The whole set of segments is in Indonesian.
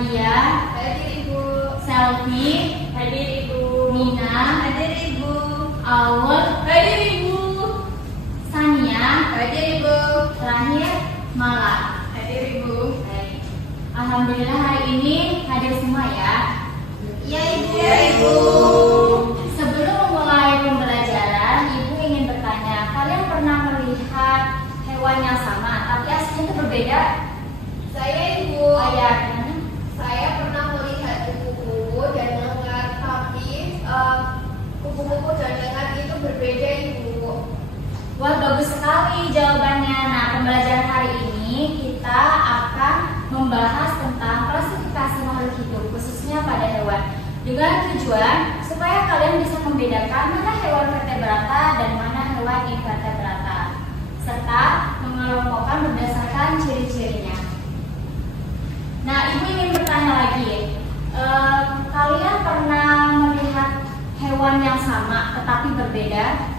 Nadia. Hadir Ibu. Selvi. Hadir Ibu. Nina. Hadir Ibu. Aul. Hadir Ibu. Sania. Hadir Ibu. Terakhir Mala. Hadir Ibu. Baik. Alhamdulillah hari ini hadir semua ya. Ya Ibu. Ya Ibu. Sebelum memulai pembelajaran, Ibu ingin bertanya, kalian pernah melihat hewan yang sama tapi aslinya itu berbeda? Saya Ibu. Oh ya, gimana? Saya pernah melihat kupu-kupu dan lengan, tapi kupu-kupu dan lengan itu berbeda Ibu. Wah, bagus sekali jawabannya. Nah, pembelajaran hari ini kita akan membahas tentang klasifikasi makhluk hidup, khususnya pada hewan. Dengan tujuan supaya kalian bisa membedakan mana hewan vertebrata dan mana hewan invertebrata, serta mengelompokkan berdasarkan ciri-cirinya. Nah, Ibu ingin bertanya lagi, kalian pernah melihat hewan yang sama tetapi berbeda?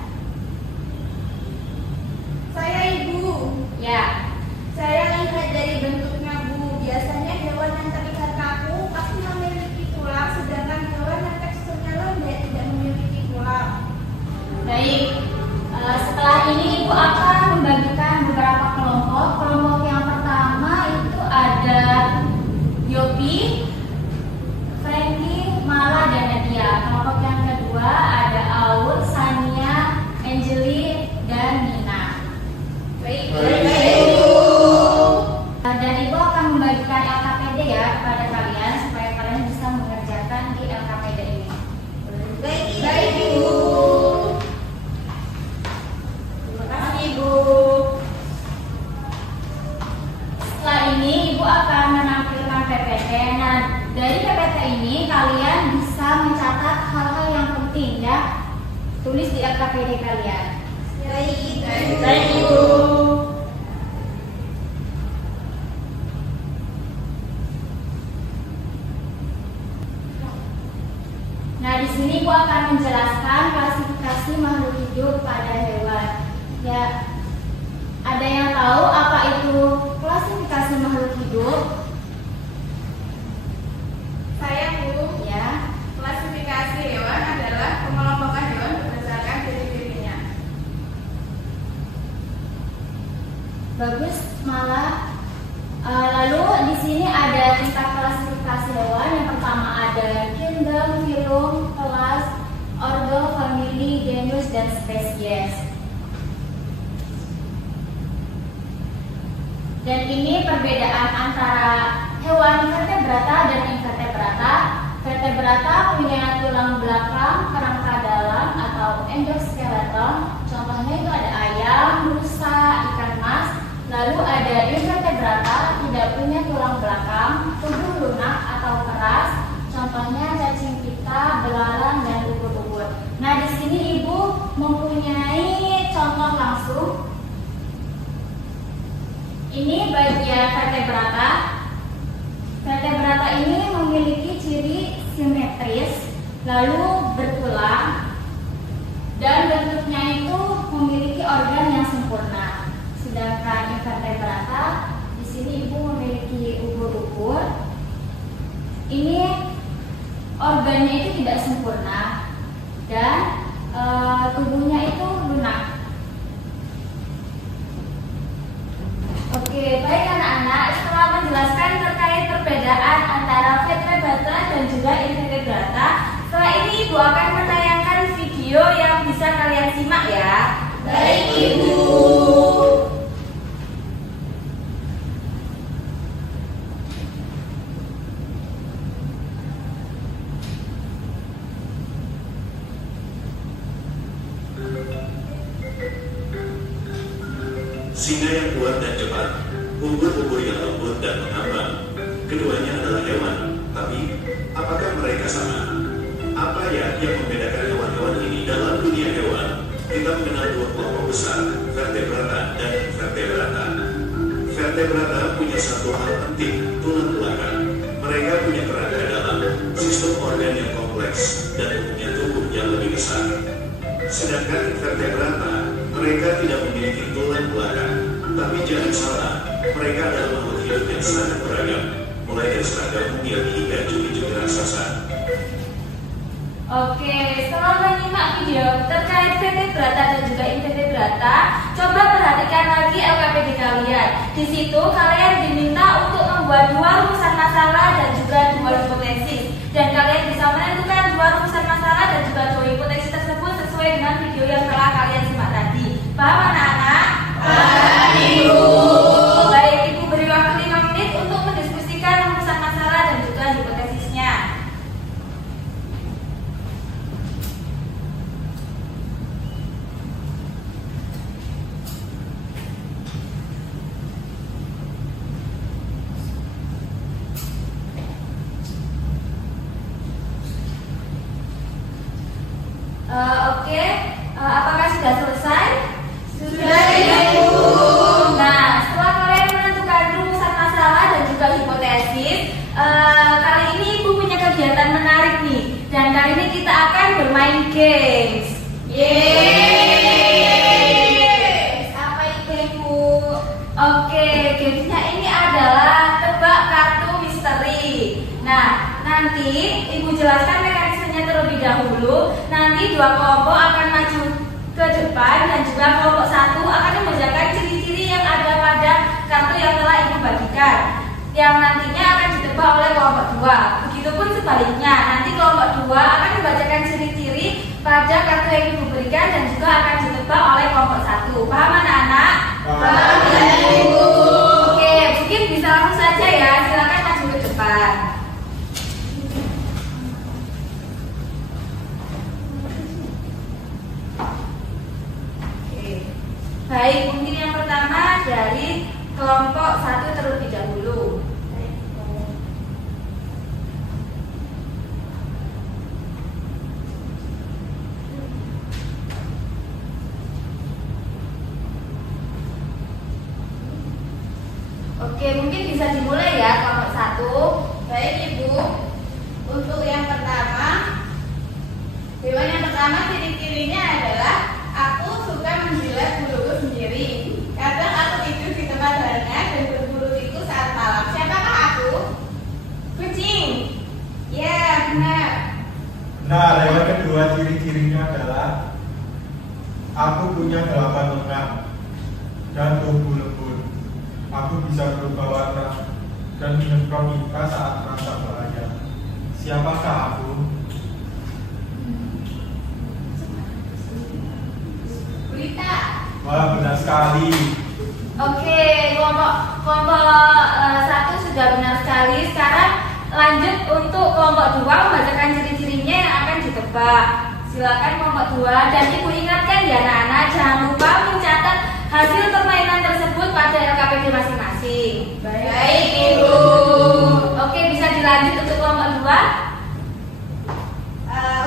Saya Ibu. Ya. Saya lihat dari bentuknya Bu. Biasanya hewan yang terlihat kaku pasti memiliki tulang, sedangkan hewan yang teksturnya lembek tidak memiliki tulang. Baik, setelah ini Ibu akan membagikan beberapa kelompok. Kelompok yang pertama itu ada Yopi, Frankie, Mala, dan Nadia. Kelompok yang kedua ada Aul, Sania, Angeli, dan Nina. Baik, dan Ibu akan membagikan LKPD ya kepada kalian supaya kalian bisa mengerjakan di LKPD ini. Baik Ibu. Terima kasih Ibu. Setelah ini Ibu akan menampilkan PPT. Nah, dari PPT ini kalian bisa mencatat hal-hal yang penting ya. Tulis di LKPD kalian. Baik Ibu. Nah, di sini Ibu akan menjelaskan klasifikasi makhluk hidup pada hewan. Ya, ada yang tahu apa itu klasifikasi makhluk hidup? Saya Bu. Ya, Klasifikasi hewan adalah pengelompokan hewan berdasarkan ciri-cirinya. bagus malah. Lalu di sini ada tingkat klasifikasi hewan. Yang pertama ada kingdom, phylum, kelas, ordo, family, genus, dan spesies. Dan ini perbedaan antara hewan vertebrata dan invertebrata. Vertebrata punya tulang belakang, kerangka dalam atau endoskeleton. Contohnya itu ada ayam, rusa, ikan mas. Lalu ada invertebrata, tidak punya tulang belakang, tubuh lunak atau keras. Contohnya cacing pita, belalang, dan ubur-ubur. Nah, di sini Ibu mempunyai contoh langsung. Ini bagian vertebrata. Vertebrata ini memiliki ciri simetris, lalu bertulang, dan bentuknya itu memiliki organ yang sempurna. Sedangkan invertebrata, di sini Ibu memiliki ubur-ubur. Ini organnya itu tidak sempurna dan tubuhnya itu lunak. Oke, baik anak-anak, setelah menjelaskan terkait perbedaan antara vertebrata dan juga invertebrata, setelah ini Ibu akan menayangkan video yang bisa kalian simak ya. Baik Ibu. Singa yang kuat dan cepat, ubur-ubur yang lembut dan mengambang. Keduanya adalah hewan, tapi apakah mereka sama? Apa ya yang membedakan hewan-hewan ini dalam dunia hewan? Kita mengenal dua kelompok besar, vertebrata dan invertebrata. Vertebrata punya satu hal penting, tulang belakang. Mereka punya kerangka dalam, sistem organ yang kompleks, dan punya tubuh yang lebih besar. Sedangkan invertebrata, mereka tidak memiliki tulang belakang. Tapi jangan salah, mereka adalah makhluk hidup yang sangat beragam, mulai dari serangga mungil Oke, setelah menyimak video terkait vertebrata dan juga invertebrata, coba perhatikan lagi LKPD kalian. Di situ kalian diminta untuk membuat 2 rumusan masalah dan juga 2 hipotesis. Dan kalian bisa menentukan 2 rumusan masalah dan juga 2 hipotesis tersebut sesuai dengan video yang telah kalian simak tadi. Paham anak-anak? Paham, Ibu. Baik, Ibu beri waktu 5 menit untuk mendiskusikan rumusan masalah dan juga hipotesisnya. Oke, apakah sudah selesai? Sudah, Ibu. Nah, setelah kalian menentukan rumusan masalah dan juga hipotesis, kali ini Ibu punya kegiatan menarik nih. Dan kali ini kita akan bermain games. Yeay. Apa itu, Ibu? Oke, gamesnya ini adalah tebak kartu misteri. Nah, nanti Ibu jelaskan mekanismenya terlebih dahulu. Nanti 2 kelompok akan maju ke depan dan juga kelompok 1 akan membacakan ciri-ciri yang ada pada kartu yang telah Ibu bagikan, yang nantinya akan ditebak oleh kelompok 2. Begitupun sebaliknya, nanti kelompok 2 akan membacakan ciri-ciri pada kartu yang Ibu berikan dan juga akan ditebak oleh kelompok 1. Paham anak-anak? Paham, Ibu. Oke, mungkin bisa langsung saja ya, silakan maju ke depan. Baik, mungkin yang pertama dari kelompok 1 terlebih dahulu. Oke, mungkin bisa dimulai ya kelompok 1. Baik, Ibu. Untuk yang pertama, hewan yang pertama ciri-cirinya adalah aku suka menjilat buluku sendiri. Kadang aku tidur di tempat hangat dan berburu tikus saat malam. Siapakah aku? Kucing. Ya, benar. Nah, hewan kedua ciri-cirinya adalah aku punya 8 lengan dan tubuh lembut. Aku bisa berubah warna dan menyemprot tinta saat merasa bahaya. Siapakah aku? Gurita. Wah, benar sekali. Oke, kelompok 1 sudah benar sekali. Sekarang lanjut untuk kelompok 2 membacakan ciri-cirinya yang akan ditebak. Silakan kelompok 2 dan Ibu ingatkan ya anak-anak, jangan lupa mencatat hasil permainan tersebut pada LKPD masing-masing. Baik, Ibu. Oke, bisa dilanjut untuk kelompok 2.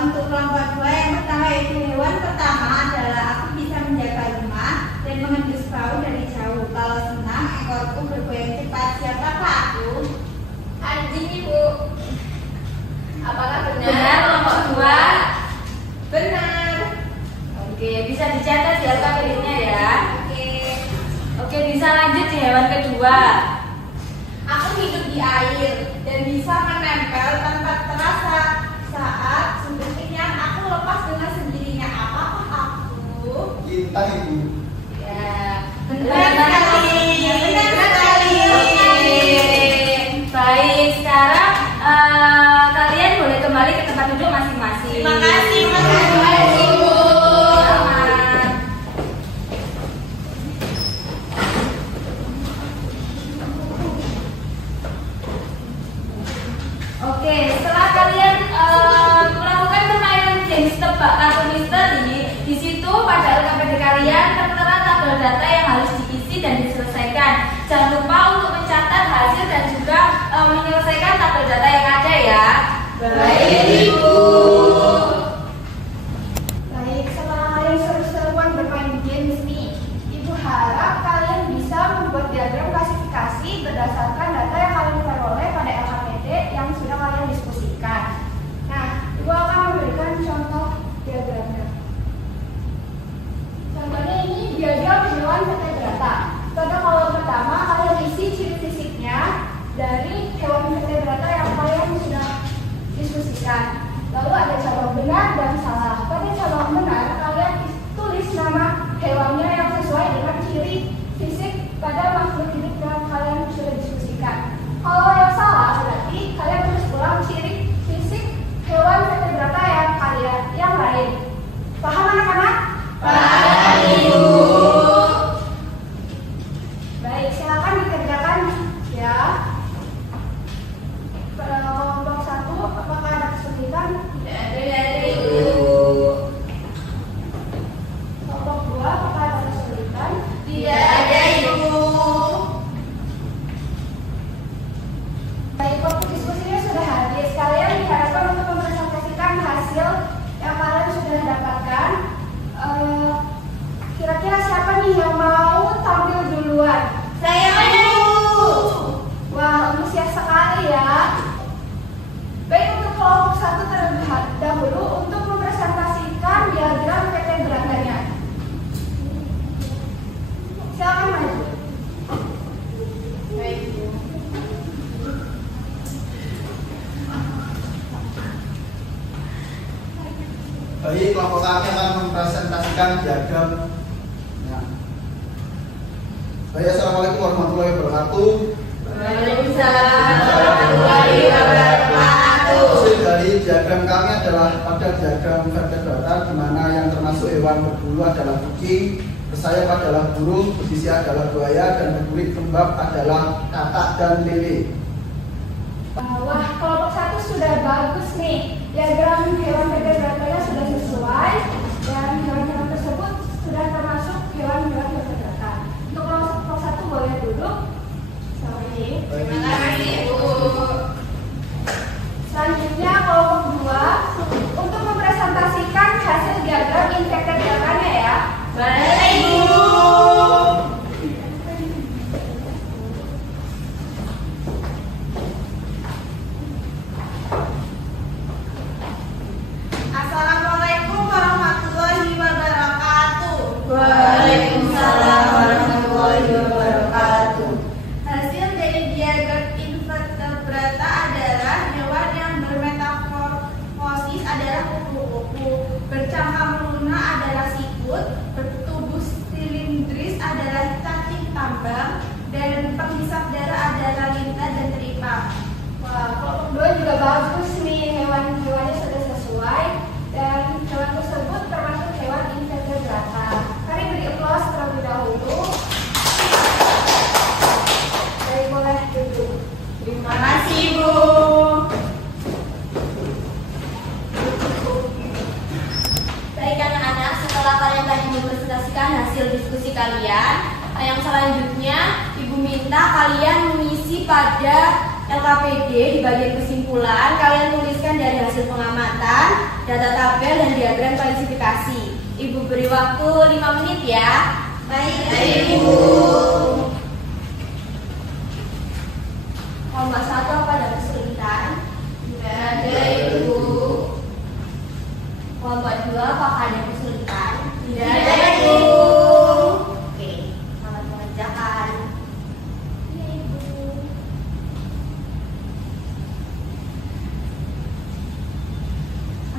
Untuk kelompok 2 yang pertama yaitu hewan pertama adalah aku bisa menjaga rumah dan mengendus bau dari jauh. Kalau senang, ekorku bergoyang cepat. Siapakah aku? Anjing, Ibu. Apakah benar kelompok 2? Benar. Oke, bisa dicatat di LKPD-nya ya. Oke, bisa lanjut di hewan kedua. Aku hidup di air dan bisa menempel tanpa terasa. Saat sudah kenyang, aku lepas dengan sendirinya. Apakah aku? Kita, Ibu. Ya, Benar sekali. Benar sekali. Oke. Baik, sekarang kalian boleh kembali ke tempat duduk masing-masing. Terima kasih, Ibu. Selamat. Oke, setelah kalian melakukan permainan games tebak kartu misteri, di situ pada LKPD kalian tertera tabel data yang harus diisi dan diselesaikan. Jangan lupa untuk mencatat hasil dan juga menyelesaikan tabel data yang ada ya. Baik, Ibu. Baik, setelah kalian seru-seruan bermain games nih, Ibu harap kalian bisa membuat diagram klasifikasi berdasarkan data yang kalian peroleh pada LKPD yang sudah kalian diskusikan. Nah, Ibu akan memberikan contoh diagramnya. Contohnya ini diagram hewan vertebrata. Pada kolom pertama kalian isi ciri fisiknya dari hewan vertebrata yang kalian sudah Baik, kelompok kami akan mempresentasikan diagram. Ya. Baik, assalamualaikum warahmatullahi wabarakatuh. Waalaikumsalam warahmatullahi wabarakatuh. Hasil dari diagram kami adalah pada diagram vertebrata, di mana yang termasuk hewan berbulu adalah kucing, bersayap adalah burung, bersisi adalah buaya, dan berkulit lembab adalah katak dan lele. Wah, kelompok 1 sudah bagus nih. Diagram hewan vertebratanya sudah sesuai dan hewan-hewan tersebut sudah termasuk hewan-hewan vertebrata. Untuk kelompok 1 boleh duduk. Sorry. Terima kasih, Bu. Selanjutnya kelompok 2 untuk mempresentasikan hasil diagram invertebrata-nya ya. Baik, Bu. Assalamualaikum warahmatullahi wabarakatuh. Waalaikumsalam warahmatullahi wabarakatuh. Hasil dari diagram invertebrata adalah hewan yang bermetamorfosis adalah kupu-kupu, bercangkang lunak adalah sikut, bertubuh silindris adalah cacing tambang, dan penghisap darah adalah lintah dan teripang. Wah, kelompok 2 juga bagus nih, hewan-hewannya sudah sesuai dan hewan tersebut termasuk hewan invertebrata. Kami beri aplaus terlebih dahulu. Baik, boleh duduk. Terima kasih, Bu. Baik anak-anak, setelah kalian tadi mempresentasikan hasil diskusi kalian, yang selanjutnya Ibu minta kalian mengisi pada LKPD di bagian kesimpulan. Kalian tuliskan dari hasil pengamatan, data tabel, dan diagram klasifikasi. Ibu beri waktu 5 menit ya. Baik, Bu. Kelompok 1 apa ada kesulitan? Tidak ada, Ibu. Kelompok 2 apakah ada kesulitan? Tidak ada, Ibu. Oke, selamat mengerjakan. Iya, Ibu.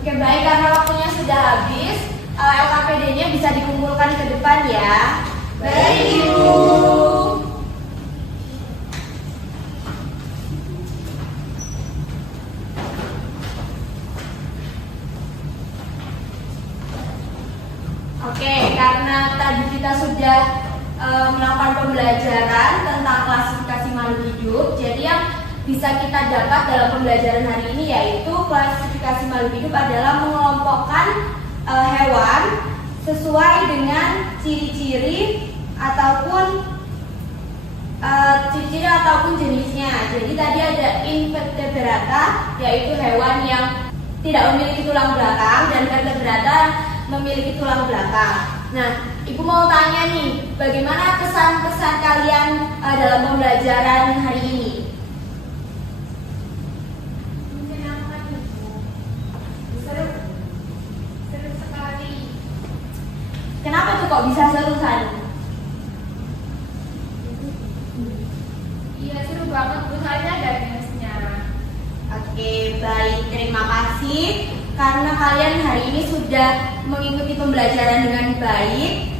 Oke, baik, karena waktunya sudah habis, LKPD-nya bisa dikumpulkan ke depan ya. Baik, Ibu. Oke, karena tadi kita sudah melakukan pembelajaran tentang klasifikasi makhluk hidup, jadi yang bisa kita dapat dalam pembelajaran hari ini yaitu klasifikasi makhluk hidup adalah mengelompokkan hewan sesuai dengan ciri-ciri ataupun jenisnya. Jadi tadi ada invertebrata, yaitu hewan yang tidak memiliki tulang belakang, dan vertebrata memiliki tulang belakang. Nah, Ibu mau tanya nih, bagaimana kesan-kesan kalian dalam pembelajaran hari ini? Menyenangkan, Ibu. Seru. Seru sekali. Kenapa tuh kok bisa seru, San? Iya, seru banget, Bu. Soalnya ada gamesnya. Oke, baik, terima kasih karena kalian hari ini sudah mengikuti pembelajaran dengan baik.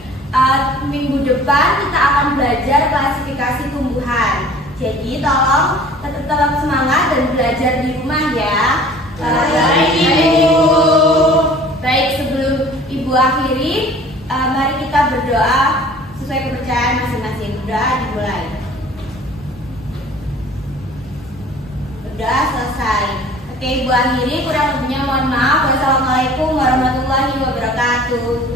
Minggu depan kita akan belajar klasifikasi tumbuhan. Jadi tolong tetap semangat dan belajar di rumah ya. Baik, Ibu. Baik, sebelum Ibu akhiri, mari kita berdoa sesuai kepercayaan masing-masing. Doa dimulai. Berdoa selesai. Oke, Ibu akhiri, kurang lebihnya mohon maaf. Wassalamualaikum warahmatullahi wabarakatuh.